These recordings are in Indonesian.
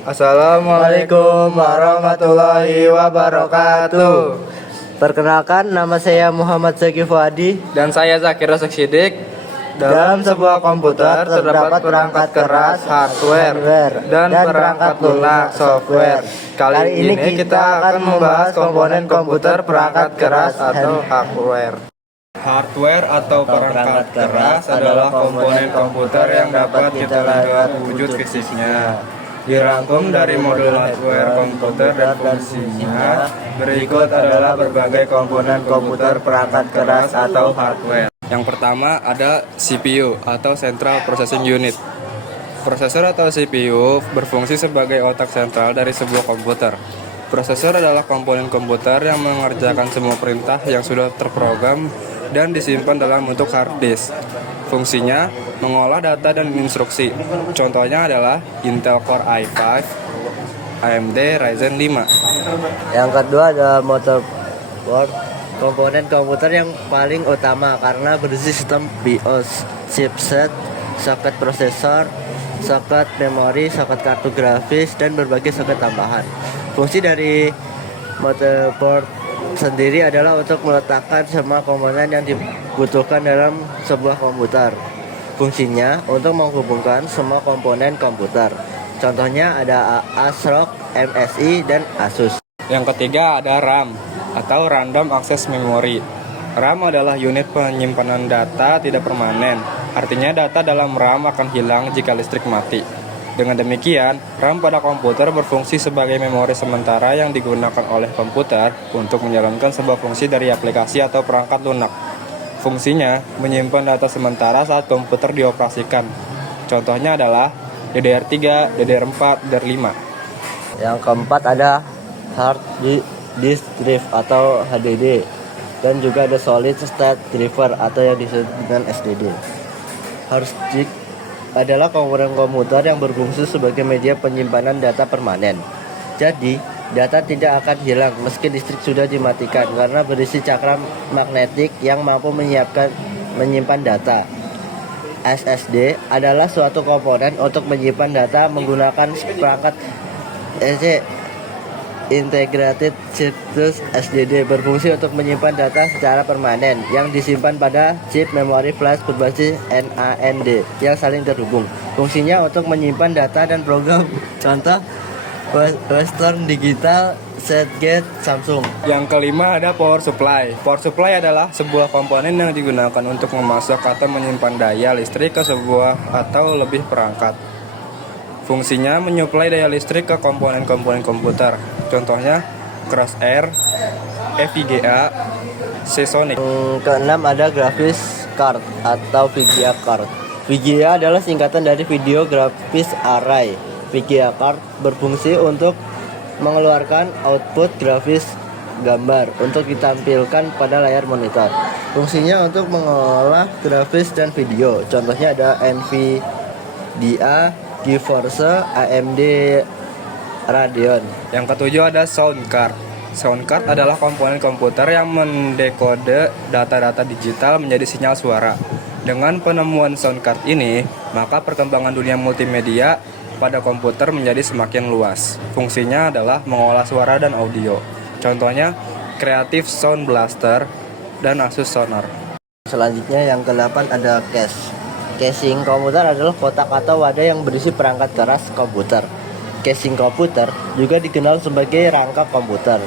Assalamualaikum warahmatullahi wabarakatuh. Perkenalkan, nama saya Muhammad Zaki Fuadi. Dan saya Zakir Sidik. Dalam sebuah komputer terdapat perangkat keras, hardware, dan perangkat lunak, software. Kali ini kita akan membahas komponen komputer perangkat keras atau hardware. Hardware atau perangkat keras adalah komponen komputer yang dapat kita lihat wujud fisiknya. Dirangkum dari modul hardware komputer dan fungsinya. Berikut adalah berbagai komponen komputer perangkat keras atau hardware. Yang pertama ada CPU atau Central Processing Unit. Prosesor atau CPU berfungsi sebagai otak sentral dari sebuah komputer. Prosesor adalah komponen komputer yang mengerjakan semua perintah yang sudah terprogram dan disimpan dalam bentuk hard disk. Fungsinya mengolah data dan instruksi. Contohnya adalah Intel Core i5, AMD Ryzen 5. Yang kedua ada motherboard, komponen komputer yang paling utama karena berisi sistem BIOS, chipset, soket prosesor, soket memori, soket kartu grafis, dan berbagai soket tambahan. Fungsi dari motherboard sendiri adalah untuk meletakkan semua komponen yang dibutuhkan dalam sebuah komputer. Fungsinya untuk menghubungkan semua komponen komputer. Contohnya ada ASRock, MSI, dan Asus. Yang ketiga ada RAM atau Random Access Memory. RAM adalah unit penyimpanan data tidak permanen. Artinya data dalam RAM akan hilang jika listrik mati. Dengan demikian, RAM pada komputer berfungsi sebagai memori sementara yang digunakan oleh komputer untuk menjalankan sebuah fungsi dari aplikasi atau perangkat lunak. Fungsinya menyimpan data sementara saat komputer dioperasikan. Contohnya adalah DDR3, DDR4, DDR5. Yang keempat ada hard disk drive atau HDD, dan juga ada solid state driver atau yang disebut dengan SSD. Hard disk adalah komponen komputer yang berfungsi sebagai media penyimpanan data permanen. Jadi, data tidak akan hilang meski listrik sudah dimatikan karena berisi cakram magnetik yang mampu menyimpan data. SSD adalah suatu komponen untuk menyimpan data menggunakan perangkat Integrated Circuit. SSD berfungsi untuk menyimpan data secara permanen yang disimpan pada chip memori flash berbasis NAND yang saling terhubung. Fungsinya untuk menyimpan data dan program. Contoh Western Digital, Seagate, Samsung. Yang kelima ada power supply. Power supply adalah sebuah komponen yang digunakan untuk memasok atau menyimpan daya listrik ke sebuah atau lebih perangkat. Fungsinya menyuplai daya listrik ke komponen-komponen komputer. Contohnya Crosshair, FPGA, Seasonic. Keenam ada graphics card atau VGA card. VGA adalah singkatan dari Video Graphics Array. VGA card berfungsi untuk mengeluarkan output grafis gambar untuk ditampilkan pada layar monitor. Fungsinya untuk mengolah grafis dan video. Contohnya ada NVIDIA, GeForce, AMD Radeon. Yang ketujuh ada sound card. Sound card adalah komponen komputer yang mendekode data-data digital menjadi sinyal suara. Dengan penemuan sound card ini, maka perkembangan dunia multimedia pada komputer menjadi semakin luas. Fungsinya adalah mengolah suara dan audio. Contohnya Creative Sound Blaster dan Asus Sonor. Selanjutnya yang ke-8 ada cache. Casing komputer adalah kotak atau wadah yang berisi perangkat keras komputer. Casing komputer juga dikenal sebagai rangka komputer,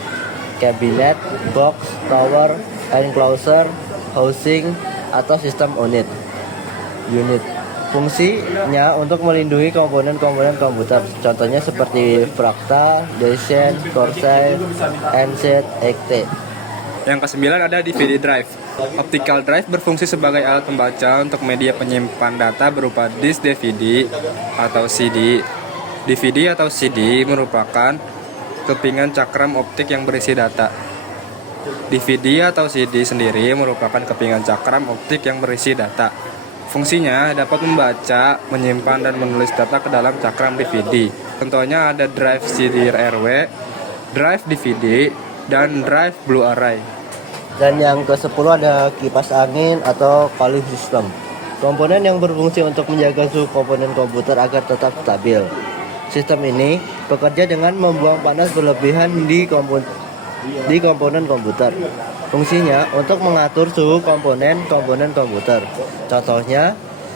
cabinet, box, tower, enclosure, housing, atau sistem unit. Fungsinya untuk melindungi komponen-komponen komputer. Contohnya seperti Fractal, Design, Corsair, NZ, XT. Yang kesembilan ada DVD drive. Optical drive berfungsi sebagai alat pembaca untuk media penyimpan data berupa disk DVD atau CD. DVD atau CD merupakan kepingan cakram optik yang berisi data. DVD atau CD sendiri merupakan kepingan cakram optik yang berisi data. Fungsinya dapat membaca, menyimpan, dan menulis data ke dalam cakram DVD. Contohnya ada drive CD-RW, drive DVD, dan drive Blu-ray. Dan yang ke-10 ada kipas angin atau cooling system. Komponen yang berfungsi untuk menjaga suhu komponen komputer agar tetap stabil. Sistem ini bekerja dengan membuang panas berlebihan di komponen komputer. Fungsinya untuk mengatur suhu komponen komputer. Contohnya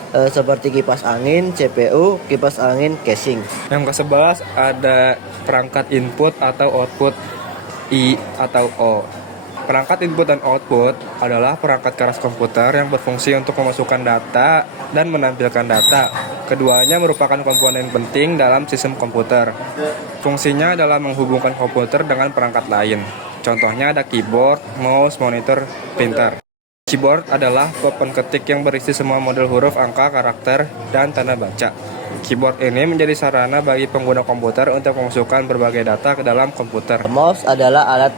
seperti kipas angin, CPU, kipas angin casing. Yang ke-11 ada perangkat input atau output I atau O. Perangkat input dan output adalah perangkat keras komputer yang berfungsi untuk memasukkan data dan menampilkan data. Keduanya merupakan komponen penting dalam sistem komputer. Fungsinya adalah menghubungkan komputer dengan perangkat lain. Contohnya ada keyboard, mouse, monitor, printer. Keyboard adalah papan ketik yang berisi semua model huruf, angka, karakter, dan tanda baca. Keyboard ini menjadi sarana bagi pengguna komputer untuk memasukkan berbagai data ke dalam komputer. Mouse adalah alat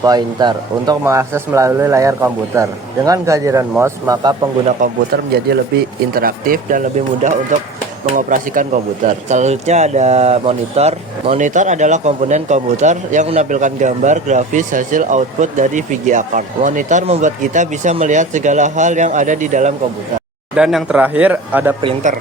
pointer untuk mengakses melalui layar komputer. Dengan kehadiran mouse, maka pengguna komputer menjadi lebih interaktif dan lebih mudah untuk mengoperasikan komputer. Selanjutnya ada monitor. Monitor adalah komponen komputer yang menampilkan gambar grafis hasil output dari VGA card. Monitor membuat kita bisa melihat segala hal yang ada di dalam komputer. Dan yang terakhir ada printer.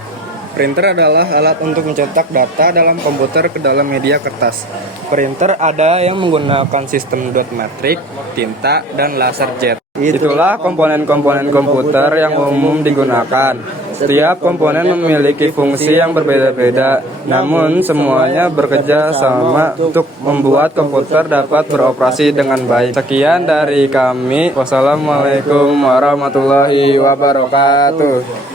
Printer adalah alat untuk mencetak data dalam komputer ke dalam media kertas. Printer ada yang menggunakan sistem dot matrix, tinta, dan laser jet. Itulah komponen-komponen komputer yang umum digunakan. Setiap komponen memiliki fungsi yang berbeda-beda, namun semuanya bekerja sama untuk membuat komputer dapat beroperasi dengan baik. Sekian dari kami. Wassalamualaikum warahmatullahi wabarakatuh.